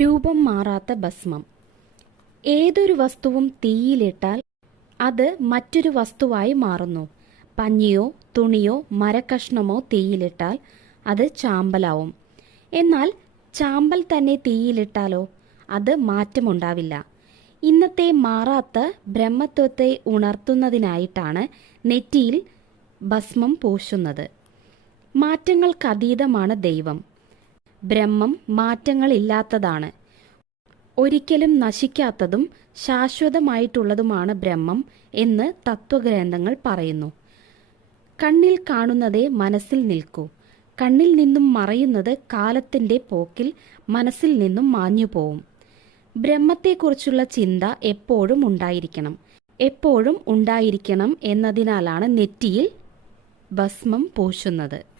രൂപം മാറാത്ത ഭസ്മം. ഏതൊരു വസ്തുവും തീയിലിട്ടാൽ അത് മറ്റൊരു വസ്തുവായി മാറുന്നു. പഞ്ഞിയോ തുണിയോ മരക്കഷ്ണമോ തീയിലിട്ടാൽ അത് ചാമ്പലാവും. എന്നാൽ ചാമ്പൽ തന്നെ തീയിലിട്ടാലോ അത് മാറ്റമുണ്ടാവില്ല. ഇന്നത്തെ മാറാത്ത ബ്രഹ്മത്വത്തെ ഉണർത്തുന്നതിനായിട്ടാണ് നെറ്റിയിൽ ഭസ്മം പൂശുന്നത്. മാറ്റങ്ങൾക്കതീതമാണ് ദൈവം. ബ്രഹ്മം മാറ്റങ്ങളില്ലാത്തതാണ്. ഒരിക്കലും നശിക്കാത്തതും ശാശ്വതമായിട്ടുള്ളതുമാണ് ബ്രഹ്മം എന്ന് തത്വഗ്രന്ഥങ്ങൾ പറയുന്നു. കണ്ണിൽ കാണുന്നതേ മനസ്സിൽ നിൽക്കൂ. കണ്ണിൽ നിന്നും മറയുന്നത് കാലത്തിന്റെ പോക്കിൽ മനസ്സിൽ നിന്നും മാഞ്ഞുപോവും. ബ്രഹ്മത്തെക്കുറിച്ചുള്ള ചിന്ത എപ്പോഴും ഉണ്ടായിരിക്കണം എന്നതിനാലാണ് നെറ്റിയിൽ ഭസ്മം പൂശുന്നത്.